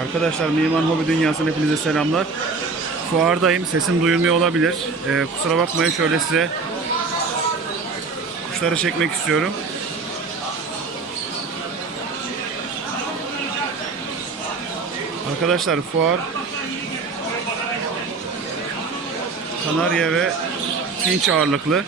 Arkadaşlar Mimar Hobi Dünyası'na hepinize selamlar. Fuardayım. Sesim duyulmuyor olabilir. Ee, kusura bakmayın şöyle size kuşları çekmek istiyorum. Arkadaşlar fuar Kanarya ve Finç ağırlıklı.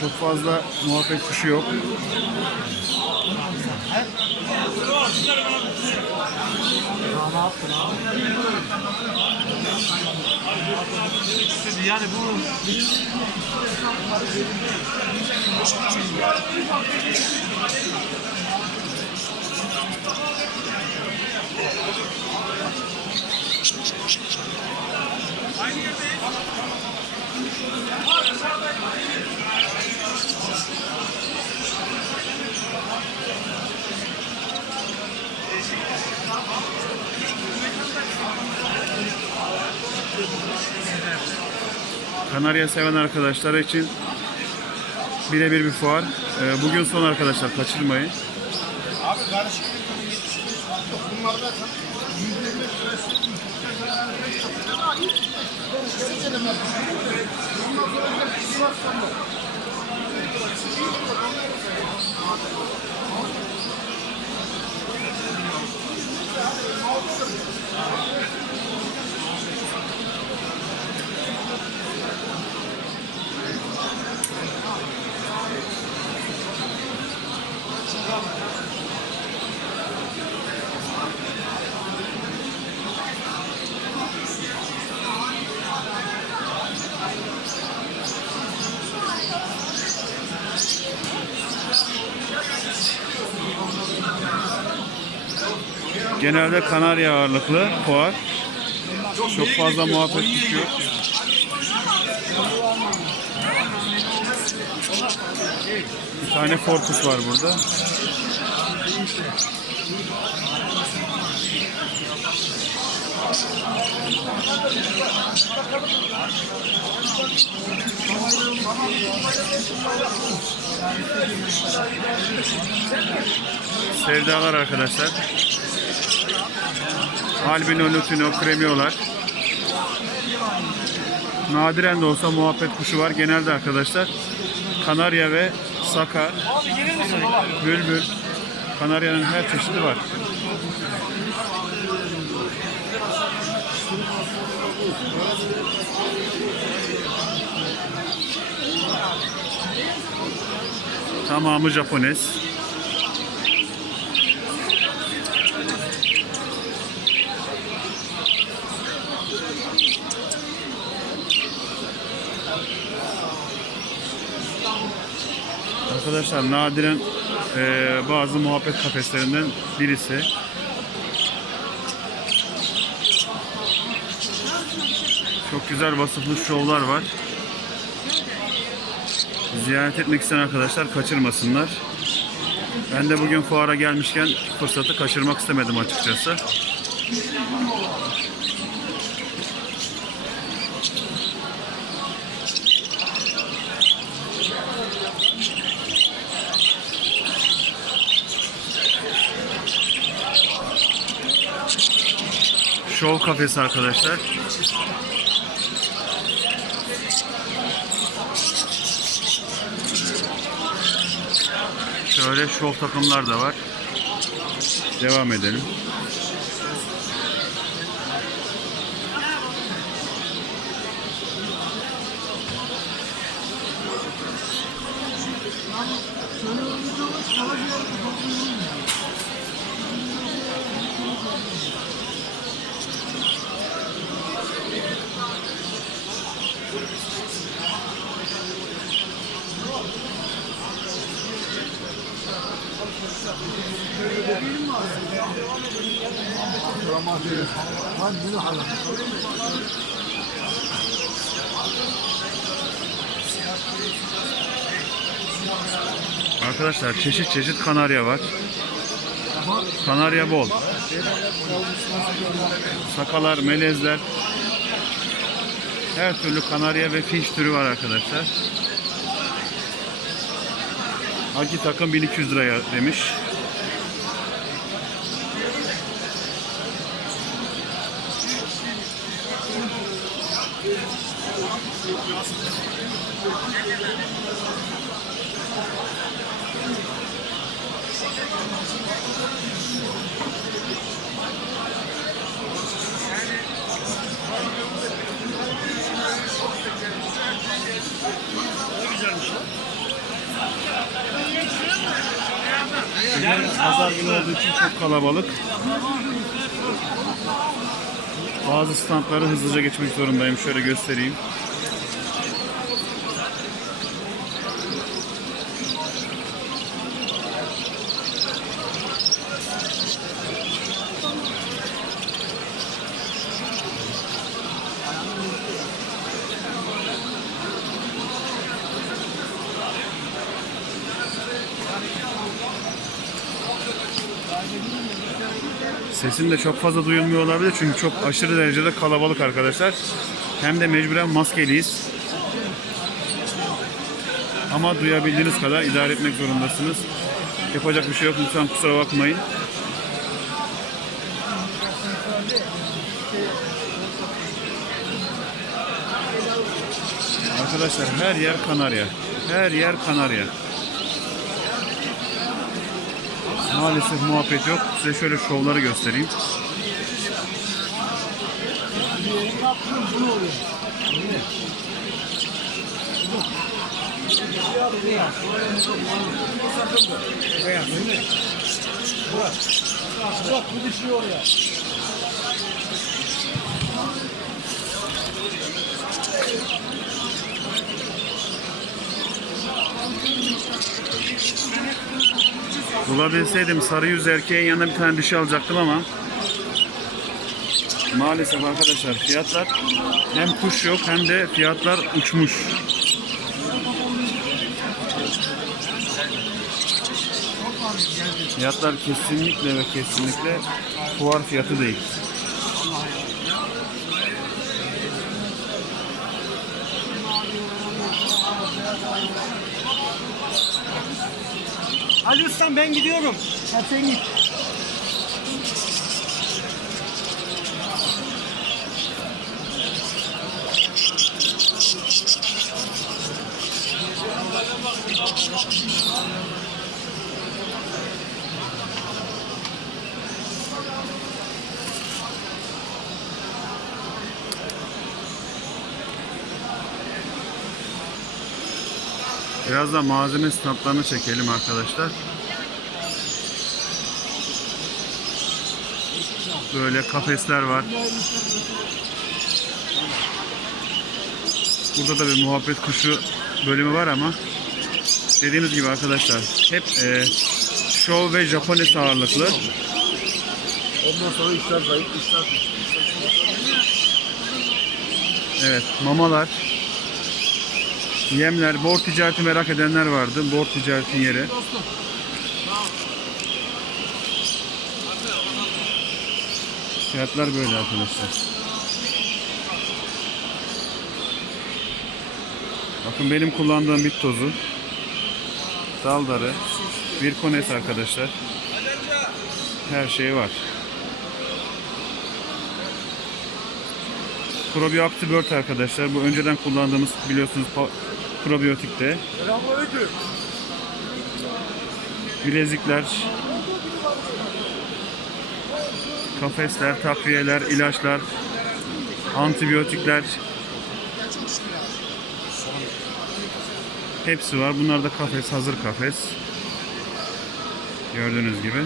Çok fazla muhabbet kuşu yok. Yani bu Kanarya seven arkadaşlar için birebir bir fuar. Ee, Bugün son arkadaşlar kaçırmayın. abi karışık bunlar da Genelde Kanarya ağırlıklı fuar. Çok fazla muhabbet yok. Bir tane Forkus var burada. Sevdalar arkadaşlar. Albino, lutino, kremiolar. Nadiren de olsa muhabbet kuşu var. Genelde arkadaşlar Kanarya ve Saka, Bülbül, Kanarya'nın her çeşidi var. Tamamı Japones. Arkadaşlar nadiren eee, bazı muhabbet kafeslerinden birisi. Çok güzel vasıflı şovlar var. Ziyaret etmek isteyen arkadaşlar kaçırmasınlar. Ben de bugün fuara gelmişken fırsatı kaçırmak istemedim açıkçası. Şov kafesi arkadaşlar. Şöyle şov takımlar da var. Devam edelim. Arkadaşlar çeşit çeşit kanarya var. Kanarya bol. Sakalar, melezler. Her türlü kanarya ve finç türü var arkadaşlar. Haki takım 1200 liraya demiş. Bugün pazar günü olduğu için çok kalabalık. Bazı standları hızlıca geçmek zorundayım. Şöyle göstereyim. Sesim de çok fazla duyulmuyor olabilir çünkü çok aşırı derecede kalabalık arkadaşlar. Hem de mecburen maskeliyiz. Ama duyabildiğiniz kadar idare etmek zorundasınız. Yapacak bir şey yok lütfen kusura bakmayın. Arkadaşlar her yer kanarya. Her yer kanarya. Maalesef muhabbet yok. Size şöyle şovları göstereyim. Bak bu düşüyor ya. Bulabilseydim sarı yüz erkeğin yanına bir tane dişi alacaktım ama maalesef arkadaşlar fiyatlar hem kuş yok hem de fiyatlar uçmuş. Fiyatlar kesinlikle ve kesinlikle fuar fiyatı değil. Ali Ustam ben gidiyorum. Ha sen git. Biraz da malzeme standlarını çekelim arkadaşlar. Böyle kafesler var. Burada da bir muhabbet kuşu bölümü var ama dediğimiz gibi arkadaşlar hep e, şov ve Japones ağırlıklı. Ondan sonra işler zayıf, işler Evet mamalar, yemler, board ticareti merak edenler vardı. Board ticaretin yeri. Fiyatlar böyle arkadaşlar. Bakın benim kullandığım bit tozu. Daldarı. Bir kones arkadaşlar. Her şey var. Probioktibört arkadaşlar. Bu önceden kullandığımız biliyorsunuz probiyotikte. Bilezikler, kafesler, takviyeler, ilaçlar, antibiyotikler hepsi var. Bunlar da kafes, hazır kafes. Gördüğünüz gibi.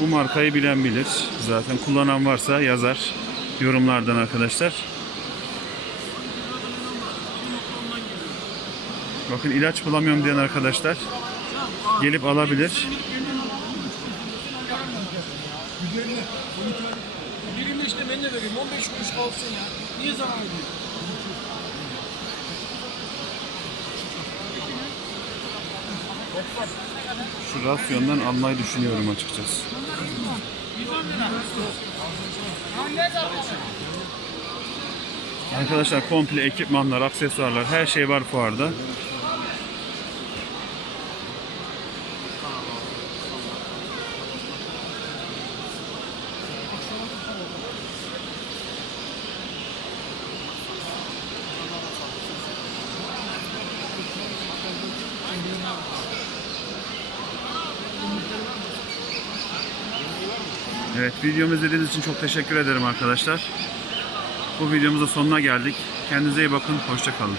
Bu markayı bilen bilir. Zaten kullanan varsa yazar yorumlardan arkadaşlar. Bakın ilaç bulamıyorum diyen arkadaşlar gelip alabilir. Birimi işte ben de vereyim. 15 kuruş kalsın ya. Niye zaman ediyor? Şu rasyondan almayı düşünüyorum açıkçası. Arkadaşlar komple ekipmanlar, aksesuarlar her şey var fuarda. Evet videomu izlediğiniz için çok teşekkür ederim arkadaşlar. Bu videomuzun sonuna geldik. Kendinize iyi bakın. Hoşça kalın.